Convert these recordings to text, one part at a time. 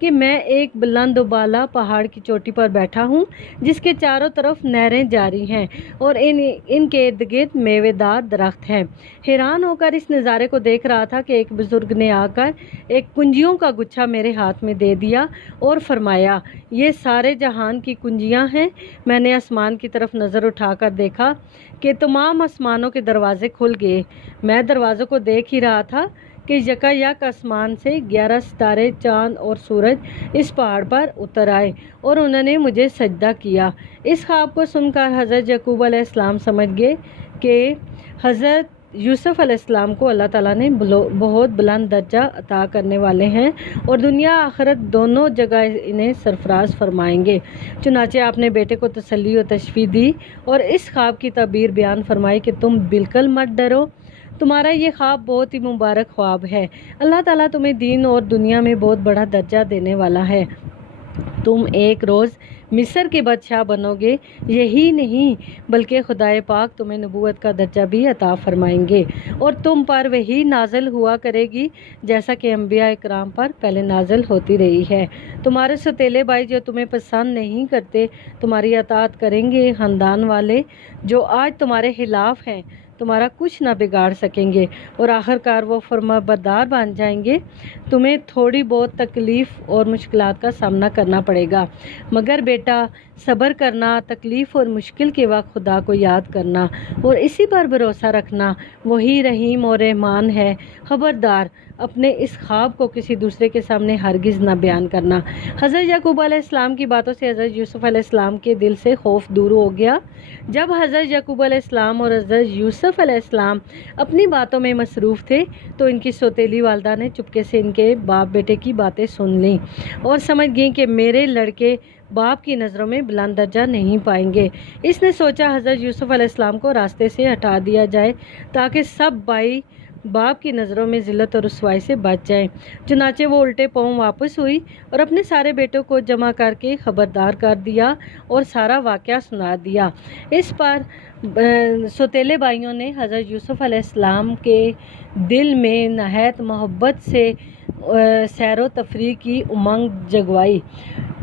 کہ میں ایک بلند و بالا پہاڑ کی چوٹی پر بیٹھا ہوں جس کے چاروں طرف نہریں جاری ہیں اور ان کے ارد گرد میوے دار درخت ہیں۔ حیران ہو کر اس نظارے کو دیکھ رہا تھا کہ ایک بزرگ نے آ کر ایک کنجیوں کا گچھا میرے ہاتھ میں دے دیا اور فرمایا، یہ سارے جہان کی کنجیاں ہیں۔ میں نے آسمان کی طرف نظر اٹھا کر دیکھا کہ تمام آسمانوں کے دروازے کھل گئے۔ میں دروازوں کو دیکھ ہی رہا تھا کہ یکا یک آسمان سے 11 ستارے، چاند اور سورج اس پہاڑ پر اتر آئے اور انہوں نے مجھے سجدہ کیا۔ اس خواب کو سن کر حضرت یعقوب علیہ السلام سمجھ گئے کہ حضرت یوسف علیہ السلام کو اللہ تعالیٰ نے بہت بلند درجہ عطا کرنے والے ہیں اور دنیا آخرت دونوں جگہ انہیں سرفراز فرمائیں گے۔ چنانچہ آپ نے بیٹے کو تسلی و تشفیع دی اور اس خواب کی تعبیر بیان فرمائی کہ تم بالکل مت ڈرو، تمہارا یہ خواب بہت ہی مبارک خواب ہے۔ اللہ تعالیٰ تمہیں دین اور دنیا میں بہت بڑا درجہ دینے والا ہے۔ تم ایک روز مصر کے بادشاہ بنو گے، یہی نہیں بلکہ خدائے پاک تمہیں نبوت کا درجہ بھی عطا فرمائیں گے اور تم پر وحی نازل ہوا کرے گی جیسا کہ انبیاء اکرام پر پہلے نازل ہوتی رہی ہے۔ تمہارے سوتیلے بھائی جو تمہیں پسند نہیں کرتے تمہاری اطاعت کریں گے، خاندان والے جو آج تمہارے خلاف ہیں تمہارا کچھ نہ بگاڑ سکیں گے اور آخر کار وہ فرما بردار بن جائیں گے۔ تمہیں تھوڑی بہت تکلیف اور مشکلات کا سامنا کرنا پڑے گا، مگر بیٹا صبر کرنا، تکلیف اور مشکل کے وقت خدا کو یاد کرنا اور اسی پر بھروسہ رکھنا، وہی رحیم اور رحمان ہے۔ خبردار اپنے اس خواب کو کسی دوسرے کے سامنے ہرگز نہ بیان کرنا۔ حضرت یعقوب علیہ السلام کی باتوں سے حضرت یوسف علیہ السلام کے دل سے خوف دور ہو گیا۔ جب حضرت یعقوب علیہ السلام اور حضرت یوسف علیہ السلام اپنی باتوں میں مصروف تھے تو ان کی سوتیلی والدہ نے چپکے سے ان کے باپ بیٹے کی باتیں سن لیں اور سمجھ گئیں کہ میرے لڑکے باپ کی نظروں میں بلند درجہ نہیں پائیں گے۔ اس نے سوچا حضرت یوسف علیہ السلام کو راستے سے ہٹا دیا جائے تاکہ سب بھائی باپ کی نظروں میں ذلت اور رسوائی سے بچ جائیں۔ چنانچہ وہ الٹے پاؤں واپس ہوئی اور اپنے سارے بیٹوں کو جمع کر کے خبردار کر دیا اور سارا واقعہ سنا دیا۔ اس پر سوتیلے بھائیوں نے حضرت یوسف علیہ السلام کے دل میں نہایت محبت سے سیر و تفریح کی امنگ جگوائی۔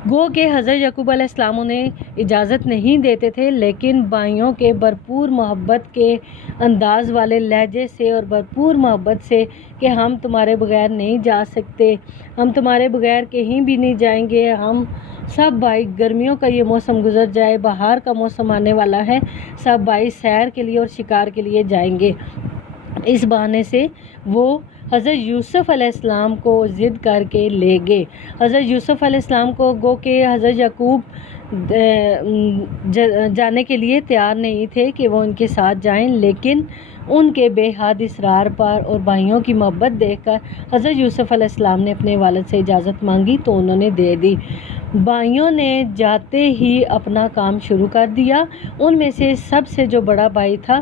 گو کہ حضرت یعقوب علیہ السلام انہیں اجازت نہیں دیتے تھے، لیکن بھائیوں کے بھرپور محبت کے انداز والے لہجے سے اور بھرپور محبت سے کہ ہم تمہارے بغیر نہیں جا سکتے، ہم تمہارے بغیر کہیں بھی نہیں جائیں گے، ہم سب بھائی گرمیوں کا یہ موسم گزر جائے، بہار کا موسم آنے والا ہے، سب بھائی سیر کے لیے اور شکار کے لیے جائیں گے۔ اس بہانے سے وہ حضرت یوسف علیہ السلام کو ضد کر کے لے گئے۔ حضرت یوسف علیہ السلام کو گو کہ حضرت یعقوب جانے کے لیے تیار نہیں تھے کہ وہ ان کے ساتھ جائیں، لیکن ان کے بے حد اصرار پر اور بھائیوں کی محبت دیکھ کر حضرت یوسف علیہ السلام نے اپنے والد سے اجازت مانگی تو انہوں نے دے دی۔ بھائیوں نے جاتے ہی اپنا کام شروع کر دیا۔ ان میں سے سب سے جو بڑا بھائی تھا،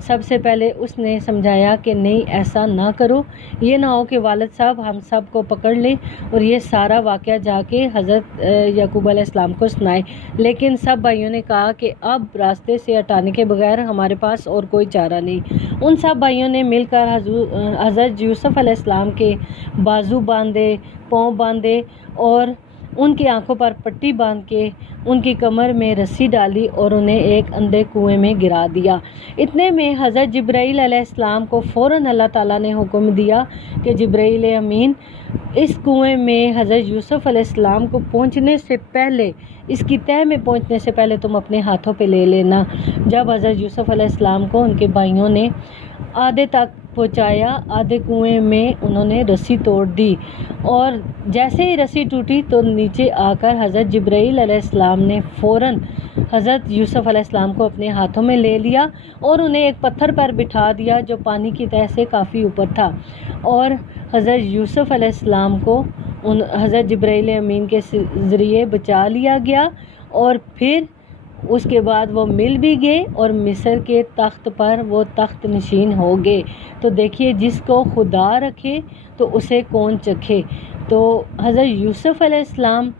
سب سے پہلے اس نے سمجھایا کہ نہیں ایسا نہ کرو، یہ نہ ہو کہ والد صاحب ہم سب کو پکڑ لیں اور یہ سارا واقعہ جا کے حضرت یعقوب علیہ السلام کو سنائے۔ لیکن سب بھائیوں نے کہا کہ اب راستے سے ہٹانے کے بغیر ہمارے پاس اور کوئی چارہ نہیں۔ ان سب بھائیوں نے مل کر حضرت یوسف علیہ السلام کے بازو باندھے، پاؤں باندھے اور ان کی آنکھوں پر پٹی باندھ کے ان کی کمر میں رسی ڈالی اور انہیں ایک اندھے کنویں میں گرا دیا۔ اتنے میں حضرت جبرائیل علیہ السلام کو فوراً اللہ تعالیٰ نے حکم دیا کہ جبرائیل امین اس کنویں میں حضرت یوسف علیہ السلام کو پہنچنے سے پہلے، اس کی تہہ میں پہنچنے سے پہلے تم اپنے ہاتھوں پہ لے لینا۔ جب حضرت یوسف علیہ السلام کو ان کے بھائیوں نے آدھے تک پہنچایا، آدھے کنویں میں انہوں نے رسی توڑ دی اور جیسے ہی رسی ٹوٹی تو نیچے آ کر حضرت جبرائیل علیہ السلام نے فوراً حضرت یوسف علیہ السلام کو اپنے ہاتھوں میں لے لیا اور انہیں ایک پتھر پر بٹھا دیا جو پانی کی تہہ سے کافی اوپر تھا، اور حضرت یوسف علیہ السلام کو حضرت جبرائیل امین کے ذریعے بچا لیا گیا اور پھر اس کے بعد وہ مل بھی گئے اور مصر کے تخت پر وہ تخت نشین ہو گئے۔ تو دیکھیے جس کو خدا رکھے تو اسے کون چکھے۔ تو حضرت یوسف علیہ السلام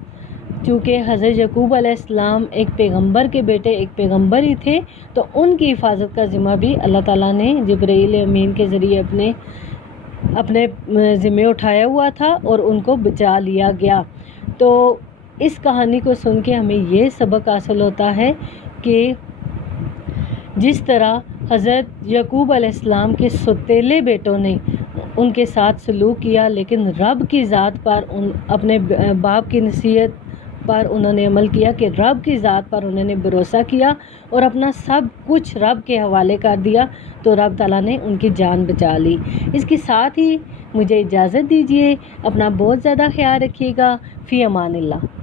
چونکہ حضرت یعقوب علیہ السلام ایک پیغمبر کے بیٹے، ایک پیغمبر ہی تھے، تو ان کی حفاظت کا ذمہ بھی اللہ تعالیٰ نے جبرائیل امین کے ذریعے اپنے ذمہ اٹھایا ہوا تھا اور ان کو بچا لیا گیا۔ تو اس کہانی کو سن کے ہمیں یہ سبق حاصل ہوتا ہے کہ جس طرح حضرت یعقوب علیہ السلام کے ستیلے بیٹوں نے ان کے ساتھ سلوک کیا، لیکن رب کی ذات پر اپنے باپ کی نصیحت پر انہوں نے عمل کیا کہ رب کی ذات پر انہوں نے بھروسہ کیا اور اپنا سب کچھ رب کے حوالے کر دیا، تو رب تعالیٰ نے ان کی جان بچا لی۔ اس کے ساتھ ہی مجھے اجازت دیجیے، اپنا بہت زیادہ خیال رکھیے گا۔ فی امان اللہ۔